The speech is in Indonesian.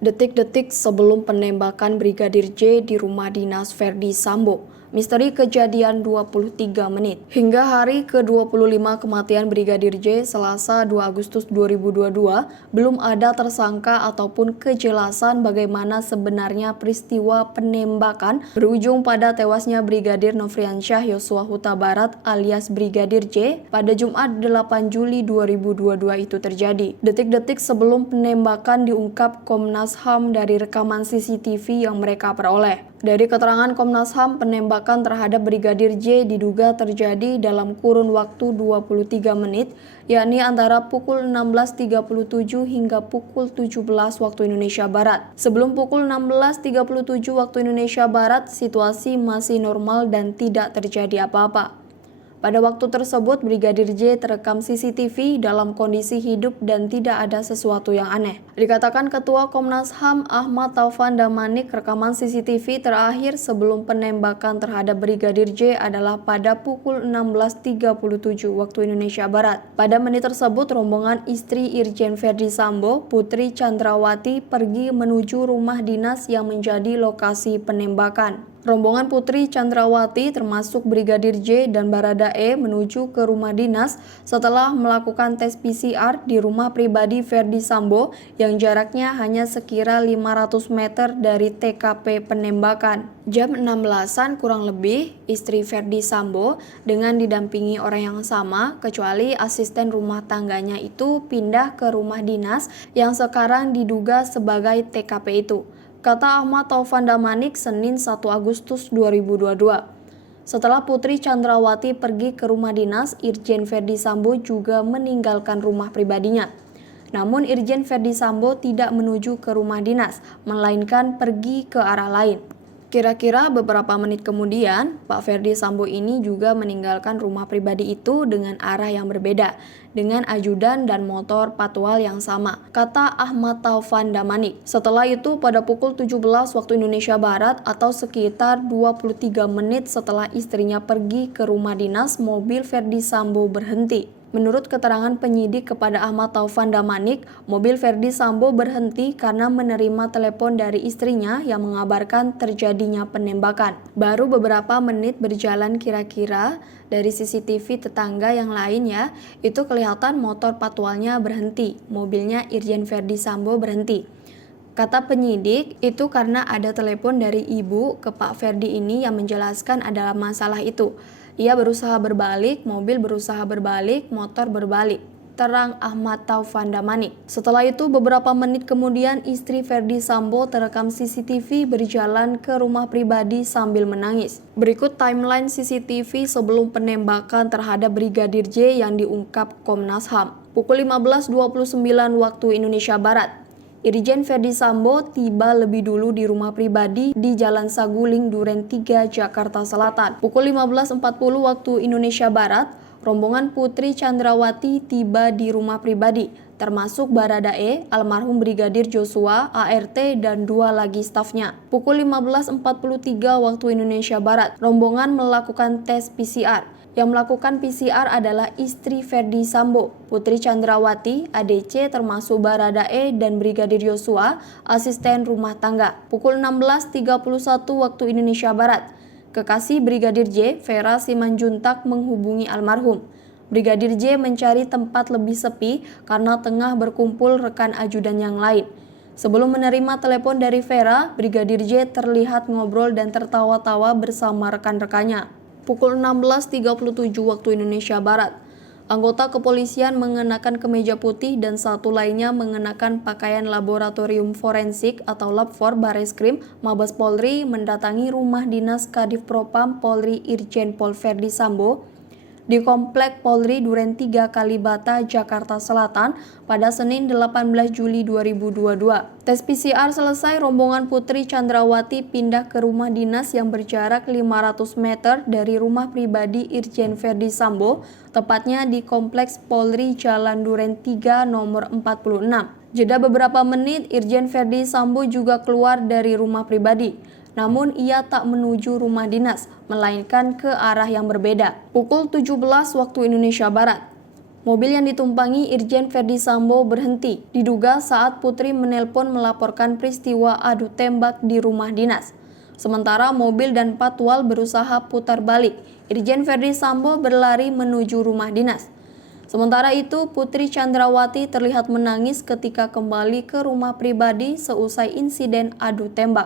Detik-detik sebelum penembakan Brigadir J di rumah dinas Verdi Sambo, misteri kejadian 23 menit. Hingga hari ke-25 kematian Brigadir J Selasa 2 Agustus 2022, belum ada tersangka ataupun kejelasan bagaimana sebenarnya peristiwa penembakan berujung pada tewasnya Brigadir Nofriansyah Yosua Huta Barat alias Brigadir J pada Jumat 8 Juli 2022 itu terjadi. Detik-detik sebelum penembakan diungkap Komnas HAM dari rekaman CCTV yang mereka peroleh. Dari keterangan Komnas HAM, penembakan terhadap Brigadir J diduga terjadi dalam kurun waktu 23 menit, yakni antara pukul 16.37 hingga pukul 17 waktu Indonesia Barat. Sebelum pukul 16.37 waktu Indonesia Barat, situasi masih normal dan tidak terjadi apa-apa. Pada waktu tersebut, Brigadir J terekam CCTV dalam kondisi hidup dan tidak ada sesuatu yang aneh. Dikatakan Ketua Komnas HAM Ahmad Taufan Damanik, rekaman CCTV terakhir sebelum penembakan terhadap Brigadir J adalah pada pukul 16.37 waktu Indonesia Barat. Pada menit tersebut, rombongan istri Irjen Verdi Sambo, Putri Chandrawati, pergi menuju rumah dinas yang menjadi lokasi penembakan. Rombongan Putri Chandrawati termasuk Brigadir J dan Baradae menuju ke rumah dinas setelah melakukan tes PCR di rumah pribadi Verdi Sambo yang jaraknya hanya sekira 500 meter dari TKP penembakan. Jam 16-an kurang lebih, istri Verdi Sambo dengan didampingi orang yang sama, kecuali asisten rumah tangganya itu pindah ke rumah dinas yang sekarang diduga sebagai TKP itu. Kata Ahmad Taufan Damanik Senin 1 Agustus 2022. Setelah Putri Chandrawati pergi ke rumah dinas, Irjen Verdi Sambo juga meninggalkan rumah pribadinya. Namun Irjen Verdi Sambo tidak menuju ke rumah dinas, melainkan pergi ke arah lain. Kira-kira beberapa menit kemudian, Pak Verdi Sambo ini juga meninggalkan rumah pribadi itu dengan arah yang berbeda, dengan ajudan dan motor patwal yang sama, kata Ahmad Taufan Damanik. Setelah itu, pada pukul 17 waktu Indonesia Barat atau sekitar 23 menit setelah istrinya pergi ke rumah dinas, mobil Verdi Sambo berhenti. Menurut keterangan penyidik kepada Ahmad Taufan Damanik, mobil Verdi Sambo berhenti karena menerima telepon dari istrinya yang mengabarkan terjadinya penembakan. Baru beberapa menit berjalan kira-kira dari CCTV tetangga yang lainnya, itu kelihatan motor patwalnya berhenti, mobilnya Irjen Verdi Sambo berhenti. Kata penyidik, itu karena ada telepon dari ibu ke Pak Verdi ini yang menjelaskan ada masalah itu. Ia berusaha berbalik, mobil berusaha berbalik, motor berbalik. Terang Ahmad Taufan Damanik. Setelah itu, beberapa menit kemudian istri Verdi Sambo terekam CCTV berjalan ke rumah pribadi sambil menangis. Berikut timeline CCTV sebelum penembakan terhadap Brigadir J yang diungkap Komnas HAM. Pukul 15.29 waktu Indonesia Barat. Irjen Verdi Sambo tiba lebih dulu di rumah pribadi di Jalan Saguling, Duren 3, Jakarta Selatan. Pukul 15.40 waktu Indonesia Barat, rombongan Putri Chandrawati tiba di rumah pribadi, termasuk Baradae, almarhum Brigadir Joshua, ART, dan 2 lagi stafnya. Pukul 15.43 waktu Indonesia Barat, rombongan melakukan tes PCR. Yang melakukan PCR adalah istri Verdi Sambo, Putri Chandrawati, ADC termasuk Baradae dan Brigadir Joshua, asisten rumah tangga. Pukul 16.31 waktu Indonesia Barat, kekasih Brigadir J, Vera Simanjuntak menghubungi almarhum. Brigadir J mencari tempat lebih sepi karena tengah berkumpul rekan ajudan yang lain. Sebelum menerima telepon dari Vera, Brigadir J terlihat ngobrol dan tertawa-tawa bersama rekan-rekannya. Pukul 16.37 waktu Indonesia Barat, anggota kepolisian mengenakan kemeja putih dan satu lainnya mengenakan pakaian laboratorium forensik atau Lab4 Bareskrim Mabes Polri mendatangi rumah dinas Kadif Propam Polri Irjen Pol Verdi Sambo di Komplek Polri Duren 3 Kalibata, Jakarta Selatan pada Senin 18 Juli 2022. Tes PCR selesai, rombongan Putri Chandrawati pindah ke rumah dinas yang berjarak 500 meter dari rumah pribadi Irjen Verdi Sambo, tepatnya di Kompleks Polri Jalan Duren 3 nomor 46. Jeda beberapa menit, Irjen Verdi Sambo juga keluar dari rumah pribadi. Namun ia tak menuju rumah dinas, melainkan ke arah yang berbeda. Pukul 17 waktu Indonesia Barat, Mobil yang ditumpangi Irjen Ferdi Sambo berhenti, diduga saat Putri menelpon melaporkan peristiwa adu tembak di rumah dinas. Sementara mobil dan patwal berusaha putar balik, Irjen Ferdi Sambo berlari menuju rumah dinas. Sementara itu, Putri Chandrawati terlihat menangis ketika kembali ke rumah pribadi seusai insiden adu tembak.